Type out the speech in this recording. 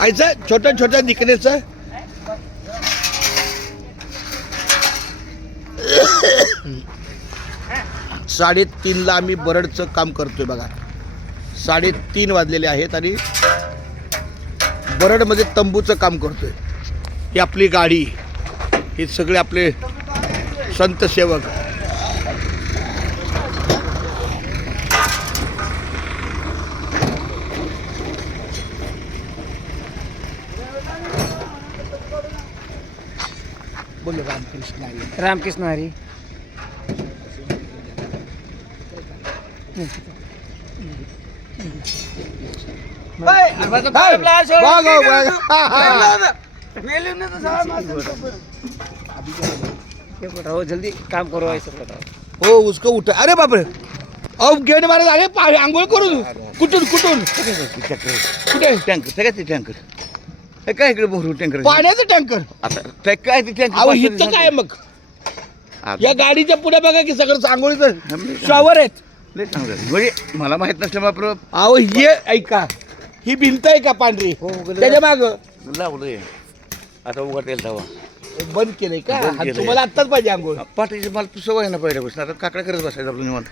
आयचं छोट्या छोट्या दिकनेचं 3:30 आम्ही बरडचं काम करतोय बघा. 3:30 वाजलेले आहेत आणि बरडमध्ये तंबूचं काम करतोय. ही आपली गाडी, हे सगळे आपले संत सेवक. बोलो रामकृष्ण हरी. रामकृष्ण हरी. हो जल्दी काम करो ऐसा बताओ. हो उसको उठा. अरे बापरे, अहो गेट मारत आले. आंघोळ करून कुठून कुठून कुठे टँकर सगळ्यात टँकर हे काय इकडे भरू टँकर पाण्याचं टँकर. आता ते काय ते अहो टँकर इथं काय मग या गाडीच्या पुढे बघा की सगळं आंघोळीचं शॉवर आहेत. लय चांगलं म्हणजे मला माहित नसल्यामुळे आपलं अहो हे ऐका, ही भिंत आहे का पांढरी त्याच्या माग लावलंय. आता उघडता येईल धावा बंद केलंय का? बंद केलंय. तुम्हाला आत्ताच पाहिजे आंघोळ. पाठीची मला सवय ना पहिल्यापासून. आता काकडा करत बसायचं आपलं निवांत.